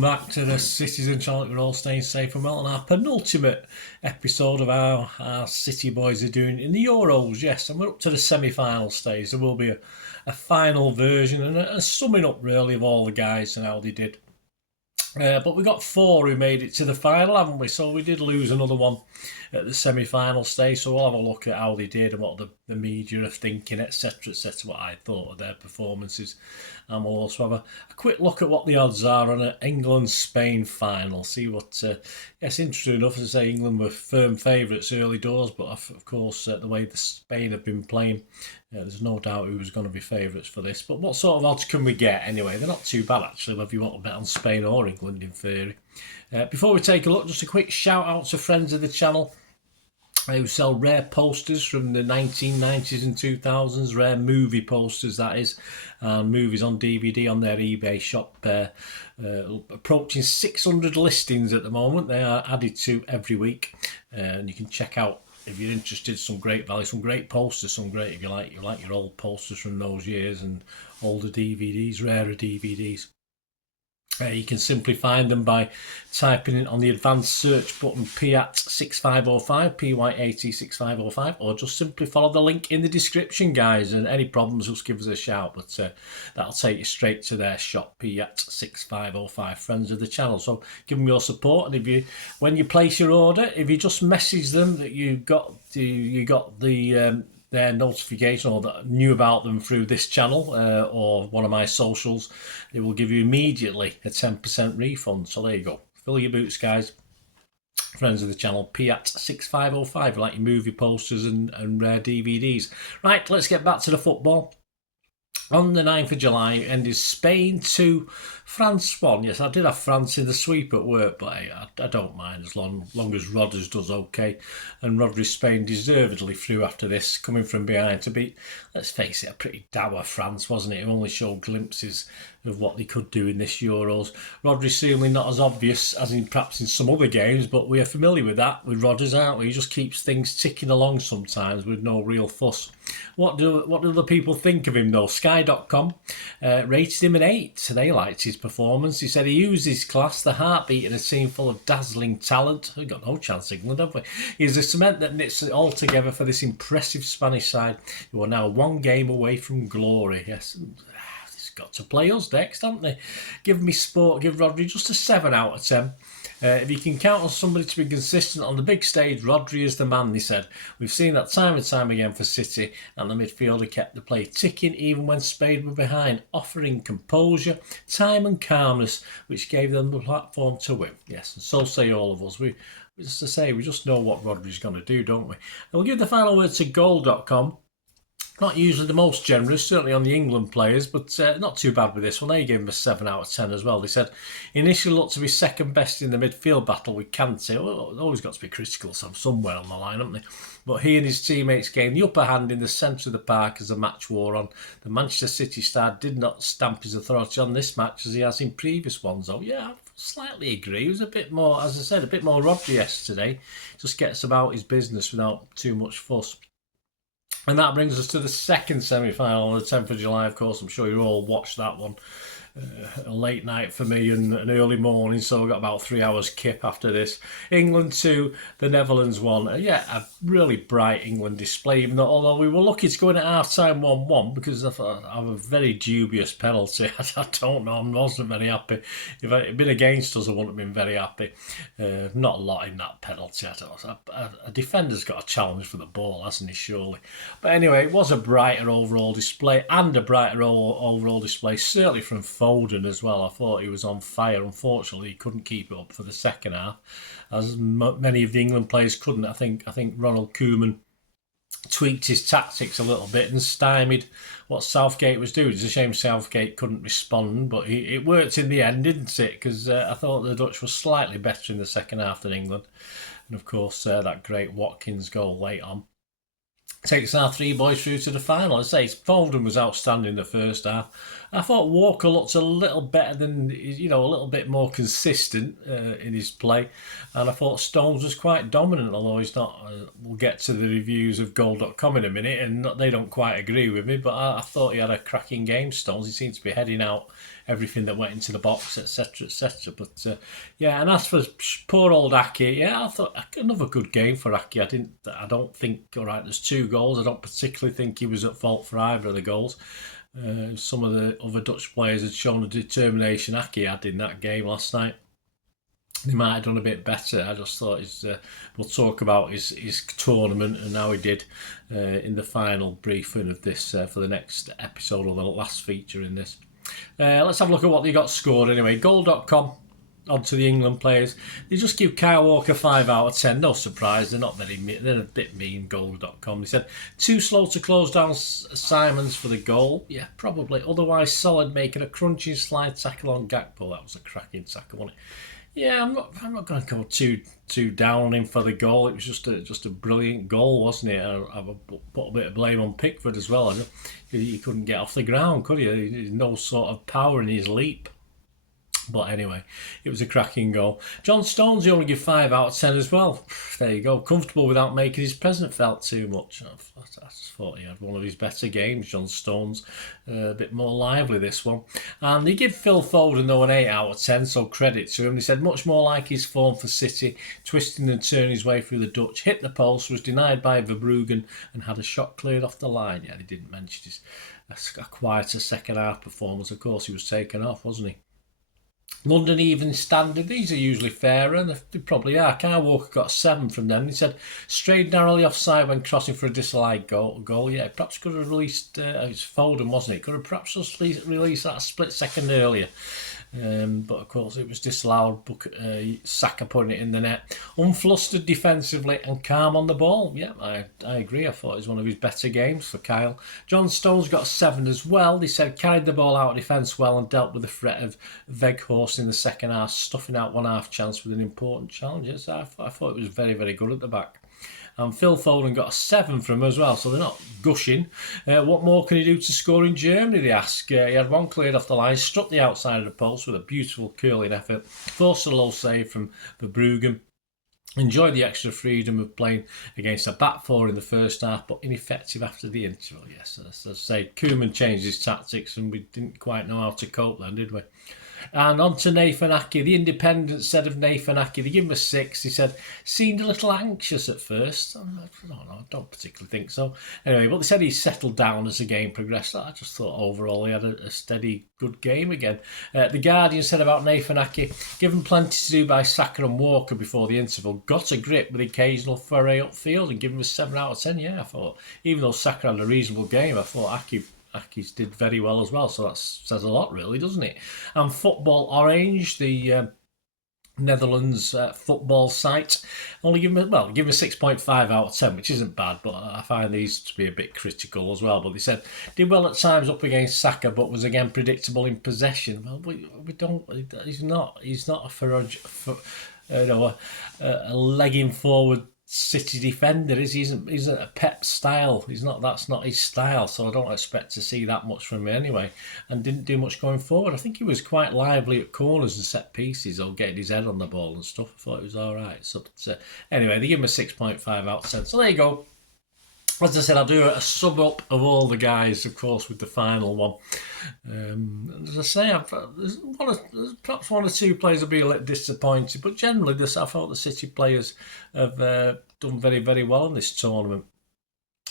welcome back to the Citizen channel. We're all staying safe and well, and our penultimate episode of our City boys are doing in the Euros, yes, and we're up to the semi-final stage. There will be a final version and a summing up really of all the guys and how they did. But we got 4 who made it to the final, haven't we? So we did lose another one at the semi-final stage. So we'll have a look at how they did and what the media are thinking, etc., etc., what I thought of their performances. And we'll also have a quick look at what the odds are on an England-Spain final. See what, yes, interesting enough to say England were firm favourites early doors, but of course the way the Spain have been playing, there's no doubt who was going to be favourites for this. But what sort of odds can we get anyway? They're not too bad actually, whether you want to bet on Spain or England in theory. Before we take a look, just a quick shout out to friends of the channel who sell rare posters from the 1990s and 2000s, rare movie posters that is, and movies on DVD on their eBay shop. Approaching 600 listings at the moment. They are added to every week, and you can check out, if you're interested, some great value, some great posters, some great, if you like your old posters from those years and older DVDs, rarer DVDs. You can simply find them by typing in on the advanced search button PYAT6505, PYAT6505, or just simply follow the link in the description, guys. And any problems, just give us a shout. But that'll take you straight to their shop, PYAT6505, friends of the channel. So give them your support. And when you place your order, if you just message them that you got their notification or that knew about them through this channel or one of my socials, it will give you immediately a 10% refund. So there you go. Fill your boots, guys. Friends of the channel, PYAT6505, like your movie posters and rare DVDs. Right, let's get back to the football. On the 9th of July, it ended Spain 2, France 1. Yes, I did have France in the sweep at work, but I don't mind as long as Rodgers does okay. And Rodgers Spain deservedly through after this, coming from behind to beat, let's face it, a pretty dour France, wasn't it? It only showed glimpses of what they could do in this Euros. Rodgers certainly not as obvious as perhaps in some other games, but we are familiar with that with Rodgers, aren't we? He just keeps things ticking along sometimes with no real fuss. What do the people think of him though? Sky.com rated him an 8. They liked his performance. He said he used his class, the heartbeat in a team full of dazzling talent. We've got no chance, England, have we? He's the cement that knits it all together for this impressive Spanish side, who are now one game away from glory. Yes, got to play us next, haven't they? Give me sport, give Rodri just a 7 out of 10. If you can count on somebody to be consistent on the big stage, Rodri is the man, they said. We've seen that time and time again for City, and the midfielder kept the play ticking even when Spain were behind, offering composure, time and calmness, which gave them the platform to win. Yes, and so say all of us. We just know what Rodri's going to do, don't we? And we'll give the final word to goal.com. Not usually the most generous, certainly on the England players, but not too bad with this one. They gave him a 7 out of 10 as well. They said, initially looked to be second best in the midfield battle with Kante. Well, always got to be critical somewhere on the line, haven't they? But he and his teammates gained the upper hand in the centre of the park as the match wore on. The Manchester City star did not stamp his authority on this match as he has in previous ones. So, yeah, I slightly agree. He was a bit more, as I said, a bit more Rodri yesterday. Just gets about his business without too much fuss. And that brings us to the second semi-final on the 10th of July, of course. I'm sure you all watched that one. A late night for me and an early morning, so I've got about 3 hours kip after this. England 2, the Netherlands 1. Yeah, a really bright England display, even though, although we were lucky to go in at half-time 1-1 because of a very dubious penalty. I don't know, I wasn't very happy. If it had been against us, I wouldn't have been very happy. Not a lot in that penalty. A defender's got a challenge for the ball, hasn't he, surely? But anyway, it was a brighter overall display, and a brighter overall display, certainly from Foden as well. I thought he was on fire. Unfortunately, he couldn't keep it up for the second half, as many of the England players couldn't. I think Ronald Koeman tweaked his tactics a little bit and stymied what Southgate was doing. It's a shame Southgate couldn't respond, but it worked in the end, didn't it? Because I thought the Dutch were slightly better in the second half than England. And of course, that great Watkins goal late on takes our 3 boys through to the final. I say Foden was outstanding in the first half. I thought Walker looked a little better than, a little bit more consistent in his play. And I thought Stones was quite dominant, although he's not. We'll get to the reviews of goal.com in a minute, and they don't quite agree with me. But I thought he had a cracking game, Stones. He seemed to be heading out everything that went into the box, etc., etc. But yeah, and as for poor old Aki, yeah, I thought another good game for Aki. I don't think. All right, there's 2 goals. I don't particularly think he was at fault for either of the goals. Some of the other Dutch players had shown the determination Aki had in that game last night. He might have done a bit better. I just thought we'll talk about his tournament and how he did in the final briefing of this for the next episode or the last feature in this. Let's have a look at what they got scored anyway. Goal.com, on to the England players. They just give Kyle Walker 5 out of 10. No surprise, they're not very mean. They're a bit mean, Goal.com. They said, too slow to close down Simons for the goal. Yeah, probably. Otherwise solid, making a crunching slide tackle on Gakpo. That was a cracking tackle, wasn't it? Yeah, I'm not going to go too down on him for the goal. It was just a brilliant goal, wasn't it? I put a bit of blame on Pickford as well. He couldn't get off the ground, could he? There's no sort of power in his leap. But anyway, it was a cracking goal. John Stones, you only give 5 out of 10 as well. There you go. Comfortable without making his presence felt too much. I just thought he had one of his better games, John Stones. A bit more lively, this one. And he gave Phil Foden, though, an 8 out of 10, so credit to him. He said, much more like his form for City, twisting and turning his way through the Dutch. Hit the post, was denied by Verbruggen, and had a shot cleared off the line. Yeah, they didn't mention his a quieter second-half performance. Of course, he was taken off, wasn't he? London Even Standard, these are usually fairer, and they probably are. Kyle Walker got 7 from them. He said, strayed narrowly offside when crossing for a disallowed goal. Yeah, perhaps could have released, it's Foden, wasn't it? Could have perhaps just released that a split second earlier. But of course it was disallowed. Saka putting it in the net. Unflustered defensively and calm on the ball. Yeah, I agree. I thought it was one of his better games for Kyle. John Stones got 7 as well. They said carried the ball out of defence well and dealt with the threat of Weghorst in the second half, stuffing out one half chance with an important challenge. Yes, I thought it was very, very good at the back. And Phil Foden got a 7 from him as well, so they're not gushing. What more can he do to score in Germany, they ask. He had one cleared off the line, struck the outside of the post with a beautiful curling effort, forced a low save from Verbruggen. Enjoyed the extra freedom of playing against a back 4 in the first half, but ineffective after the interval. Yes, as I say, Koeman changed his tactics and we didn't quite know how to cope then, did we? And on to Nathan Aki. The Independent said of Nathan Aki, they give him a 6. He said, seemed a little anxious at first. I don't know, I don't particularly think so. Anyway, but they said he settled down as the game progressed. I just thought overall he had a steady, good game again. The Guardian said about Nathan Aki, given plenty to do by Saka and Walker before the interval, got a grip with occasional foray upfield and give him a 7 out of 10. Yeah, I thought, even though Saka had a reasonable game, I thought Aki's did very well as well, so that says a lot, really, doesn't it? And Football Orange, the Netherlands football site, only give him a 6.5 out of 10, which isn't bad, but I find these to be a bit critical as well. But they said did well at times up against Saka, but was again predictable in possession. Well, we don't. He's not a legging forward City defender. He isn't a Pep style. That's not his style. So I don't expect to see that much from him anyway. And didn't do much going forward. I think he was quite lively at corners and set pieces, or getting his head on the ball and stuff. I thought it was all right. So anyway, they give him a 6.5 out of 10. So there you go. As I said, I'll do a sub up of all the guys, of course, with the final one. As I say, perhaps 1 or 2 players will be a little disappointed, but generally, I thought the City players have done very, very well in this tournament.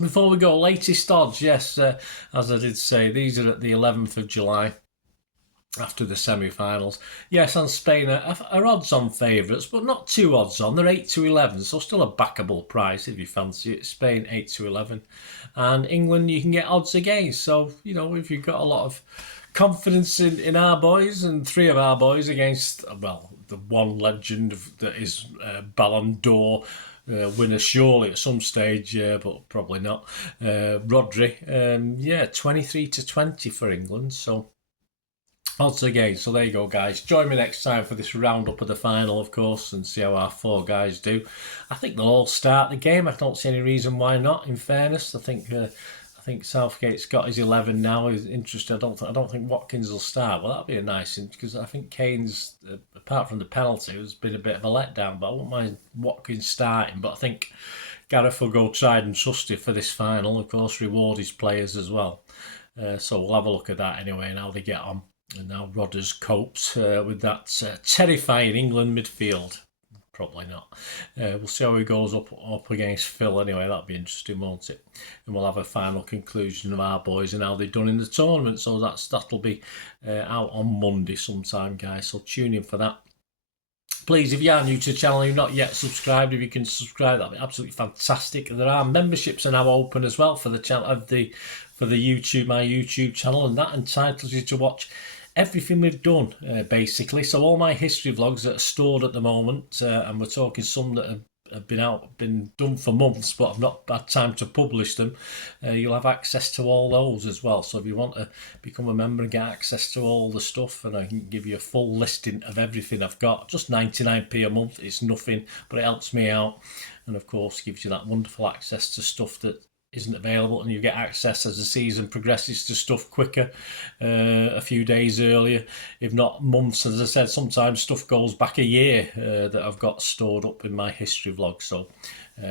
Before we go, latest odds, yes, as I did say, these are at the 11th of July. After the semi-finals. Yes, and Spain are odds-on favourites, but not too odds-on. They're 8 to 11, so still a backable price if you fancy it. Spain 8 to 11. And England you can get odds against. So, if you've got a lot of confidence in our boys, and 3 of our boys against, the one legend that is Ballon d'Or winner surely at some stage, but probably not. Rodri, 23 to 20 for England, so odds again. So there you go, guys. Join me next time for this roundup of the final, of course, and see how our 4 guys do. I think they'll all start the game. I don't see any reason why not, in fairness. I think Southgate's got his 11 now. He's interested. I don't think Watkins will start. Well, that'll be a nice thing, because I think Kane's, apart from the penalty, has been a bit of a letdown, but I wouldn't mind Watkins starting. But I think Gareth will go tried and trusted for this final, of course, reward his players as well. So we'll have a look at that anyway and how they get on. And now Rodgers copes with that terrifying England midfield. Probably not. We'll see how he goes up against Phil anyway. That'll be interesting, won't it? And we'll have a final conclusion of our boys and how they've done in the tournament. So that'll be out on Monday sometime, guys. So tune in for that. Please, if you are new to the channel and you've not yet subscribed, if you can subscribe, that'd be absolutely fantastic. There are memberships are now open as well for the channel for the YouTube, my YouTube channel, and that entitles you to watch everything we've done, basically. So all my history vlogs that are stored at the moment, and we're talking some that have been done for months, but I've not had time to publish them. You'll have access to all those as well. So if you want to become a member and get access to all the stuff, and I can give you a full listing of everything I've got, just 99p a month. It's nothing, but it helps me out, and of course gives you that wonderful access to stuff that isn't available, and you get access as the season progresses to stuff quicker, a few days earlier, if not months. As I said, sometimes stuff goes back a year that I've got stored up in my history vlog. So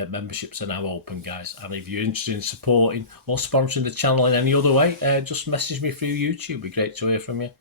memberships are now open, guys, and if you're interested in supporting or sponsoring the channel in any other way, just message me through YouTube. It'd be great to hear from you.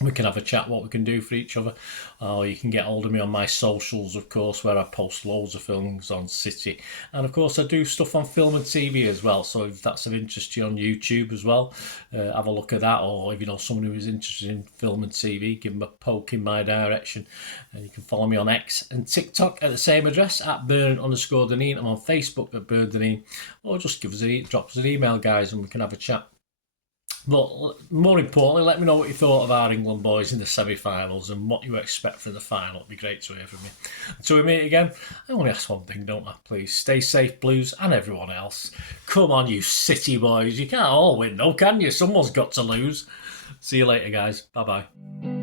We can have a chat what we can do for each other, or you can get hold of me on my socials, of course, where I post loads of films on City, and of course I do stuff on film and TV as well. So if that's of interest to you on YouTube as well, have a look at that. Or if you know someone who is interested in film and TV, give them a poke in my direction. And you can follow me on X and TikTok at the same address at Burn_Deneen. I'm on Facebook at Burn_Deneen, or just drop us an email, guys, and we can have a chat. But more importantly, let me know what you thought of our England boys in the semi-finals and what you expect from the final. It'd be great to hear from you. Until we meet again, I only ask one thing, don't I? Please stay safe, Blues, and everyone else. Come on, you City boys. You can't all win, though, can you? Someone's got to lose. See you later, guys. Bye-bye.